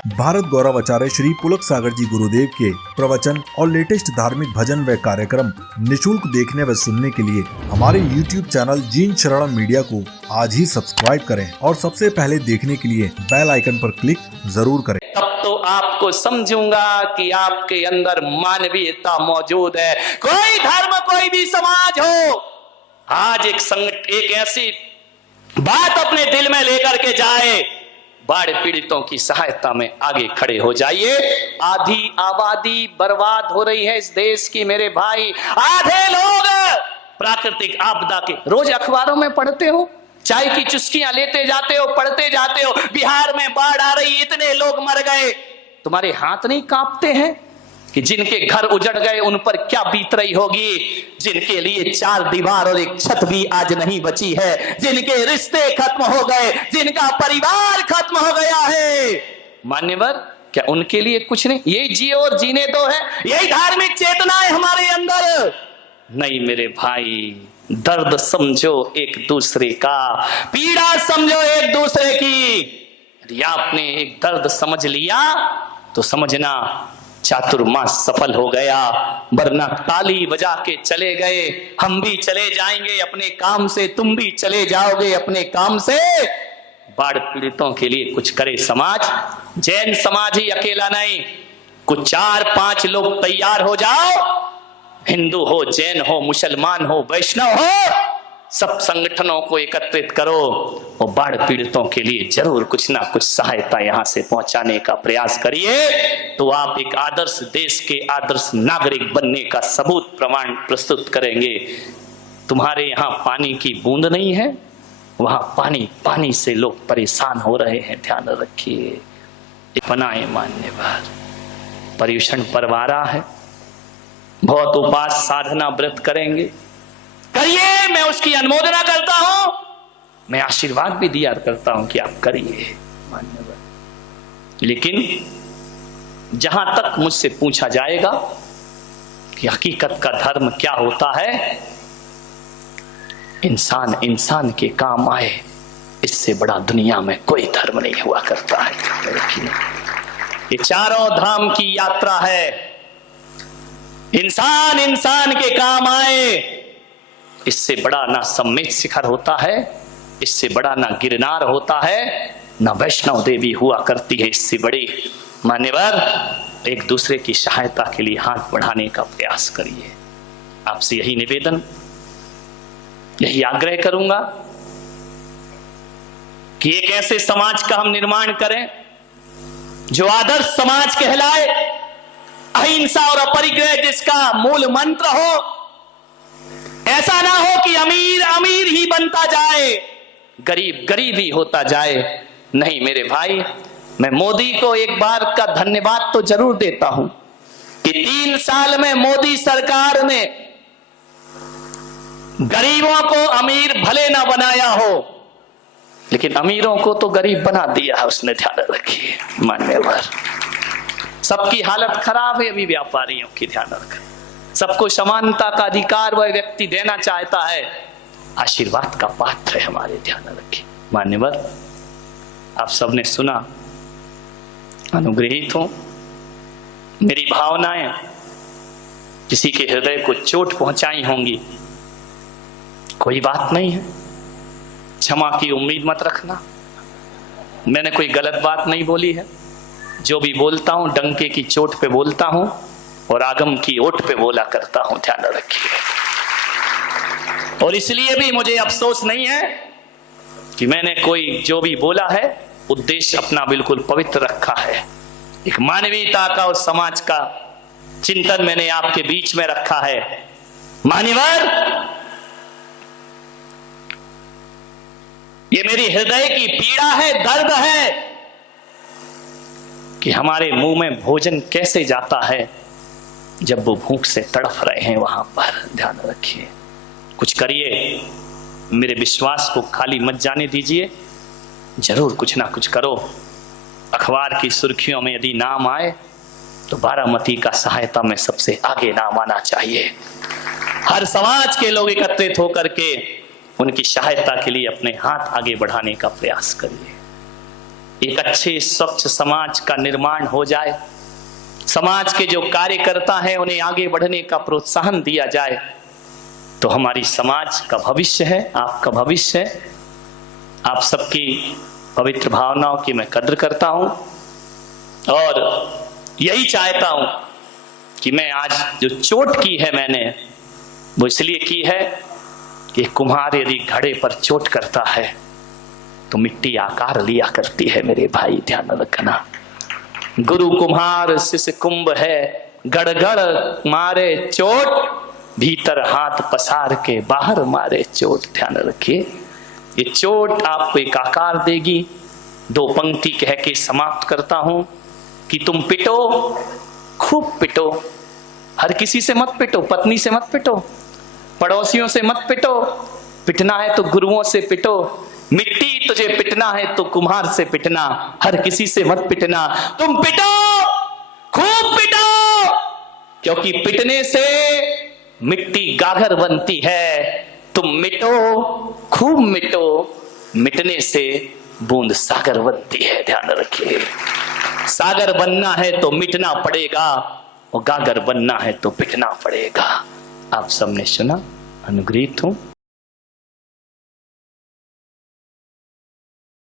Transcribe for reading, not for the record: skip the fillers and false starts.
भारत गौरव आचार्य श्री पुलक सागर जी गुरुदेव के प्रवचन और लेटेस्ट धार्मिक भजन व कार्यक्रम निशुल्क देखने व सुनने के लिए हमारे YouTube चैनल जीन शरणम मीडिया को आज ही सब्सक्राइब करें और सबसे पहले देखने के लिए बेल आइकन पर क्लिक जरूर करें। तब तो आपको समझूंगा कि आपके अंदर मानवीयता मौजूद है। कोई धर्म कोई भी समाज हो, आज एक ऐसी बात अपने दिल में लेकर के जाए, बाढ़ पीड़ितों की सहायता में आगे खड़े हो जाइए। आधी आबादी बर्बाद हो रही है इस देश की मेरे भाई। आधे लोग प्राकृतिक आपदा के रोज अखबारों में पढ़ते हो, चाय की चुस्कियां लेते जाते हो, पढ़ते जाते हो, बिहार में बाढ़ आ रही, इतने लोग मर गए। तुम्हारे हाथ नहीं कांपते हैं कि जिनके घर उजड़ गए उन पर क्या बीत रही होगी, जिनके लिए चार दीवार और एक छत भी आज नहीं बची है, जिनके रिश्ते खत्म हो गए, जिनका परिवार खत्म हो गया है। मान्यवर, क्या उनके लिए कुछ नहीं? यही जिए और जीने दो है, यही धार्मिक चेतना है हमारे अंदर। नहीं मेरे भाई, दर्द समझो एक दूसरे का, पीड़ा समझो एक दूसरे की। यदि आपने एक दर्द समझ लिया तो समझना चातुर्मास सफल हो गया, वरना ताली बजा के चले गए, हम भी चले जाएंगे अपने काम से, तुम भी चले जाओगे अपने काम से। बाढ़ पीड़ितों के लिए कुछ करे समाज। जैन समाज ही अकेला नहीं, कुछ 4-5 लोग तैयार हो जाओ, हिंदू हो, जैन हो, मुसलमान हो, वैष्णव हो, सब संगठनों को एकत्रित करो और बाढ़ पीड़ितों के लिए जरूर कुछ ना कुछ सहायता यहां से पहुंचाने का प्रयास करिए, तो आप एक आदर्श देश के आदर्श नागरिक बनने का सबूत प्रमाण प्रस्तुत करेंगे। तुम्हारे यहाँ पानी की बूंद नहीं है, वहां पानी से लोग परेशान हो रहे हैं, ध्यान रखिए। बनाए मान्यवर, पर्युषण परवारा है, बहुत उपास साधना व्रत करेंगे, करिए, मैं उसकी अनुमोदना करता हूं, मैं आशीर्वाद भी दिया करता हूं कि आप करिए मान्यवर। लेकिन जहां तक मुझसे पूछा जाएगा कि हकीकत का धर्म क्या होता है, इंसान इंसान के काम आए, इससे बड़ा दुनिया में कोई धर्म नहीं हुआ करता है। ये चारों धाम की यात्रा है, इंसान इंसान के काम आए, इससे बड़ा ना सम्मेत शिखर होता है, इससे बड़ा ना गिरनार होता है, ना वैष्णव देवी हुआ करती है इससे बड़ी। मान्यवर, एक दूसरे की सहायता के लिए हाथ बढ़ाने का प्रयास करिए। आपसे यही निवेदन, यही आग्रह करूंगा कि एक ऐसे समाज का हम निर्माण करें जो आदर्श समाज कहलाए, अहिंसा और अपरिग्रह जिसका मूल मंत्र हो। ऐसा ना हो कि अमीर अमीर ही बनता जाए, गरीब गरीब ही होता जाए। नहीं मेरे भाई, मैं मोदी को एक बार का धन्यवाद तो जरूर देता हूं कि 3 साल में मोदी सरकार ने गरीबों को अमीर भले ना बनाया हो, लेकिन अमीरों को तो गरीब बना दिया है उसने, ध्यान रखिए मान्यवर। सबकी हालत खराब है अभी व्यापारियों की, ध्यान रखें। सबको समानता का अधिकार वह व्यक्ति देना चाहता है, आशीर्वाद का पात्र है हमारे, ध्यान रखें मान्यवर। आप सबने सुना, अनुग्रहित हो, मेरी भावनाएं किसी के हृदय को चोट पहुंचाई होंगी, कोई बात नहीं है, क्षमा की उम्मीद मत रखना। मैंने कोई गलत बात नहीं बोली है, जो भी बोलता हूं डंके की चोट पे बोलता हूं और आगम की ओट पे बोला करता हूं, ध्यान रखिए। और इसलिए भी मुझे अफसोस नहीं है कि मैंने कोई जो भी बोला है उद्देश्य अपना बिल्कुल पवित्र रखा है। एक मानवीयता का और समाज का चिंतन मैंने आपके बीच में रखा है। मान्यवर, ये मेरी हृदय की पीड़ा है, दर्द है कि हमारे मुंह में भोजन कैसे जाता है जब वो भूख से तड़फ रहे हैं वहां पर, ध्यान रखिए। कुछ करिए, मेरे विश्वास को खाली मत जाने दीजिए, जरूर कुछ ना कुछ करो। अखबार की सुर्खियों में यदि नाम आए तो बारामती का सहायता में सबसे आगे नाम आना चाहिए। हर समाज के लोग एकत्रित होकर के उनकी सहायता के लिए अपने हाथ आगे बढ़ाने का प्रयास करिए। एक अच्छे स्वच्छ समाज का निर्माण हो जाए, समाज के जो कार्यकर्ता हैं उन्हें आगे बढ़ने का प्रोत्साहन दिया जाए, तो हमारी समाज का भविष्य है, आपका भविष्य है। आप सबकी पवित्र भावनाओं की मैं कद्र करता हूं और यही चाहता हूं कि मैं आज जो चोट की है मैंने, वो इसलिए की है कि कुम्हार यदि घड़े पर चोट करता है तो मिट्टी आकार लिया करती है। मेरे भाई ध्यान रखना, गुरु कुम्हार शिष्य कुंभ है, गड़गड़ मारे चोट, भीतर हाथ पसार के बाहर मारे चोट। ध्यान रखिए, ये चोट आपको एक आकार देगी। दो पंक्ति कह के समाप्त करता हूं कि तुम पिटो, खूब पिटो, हर किसी से मत पिटो, पत्नी से मत पिटो, पड़ोसियों से मत पिटो, पिटना है तो गुरुओं से पिटो। मिट्टी तुझे पिटना है तो कुम्हार से पिटना, हर किसी से मत पिटना। तुम पिटो, खूब पिटो, क्योंकि पिटने से मिट्टी गागर बनती है। तुम मिटो, खूब मिटो, मिटने से बूंद सागर बनती है। ध्यान रखिए, सागर बनना है तो मिटना पड़ेगा और गागर बनना है तो पिटना पड़ेगा। आप सबने सुना, अनुग्रहित हूं।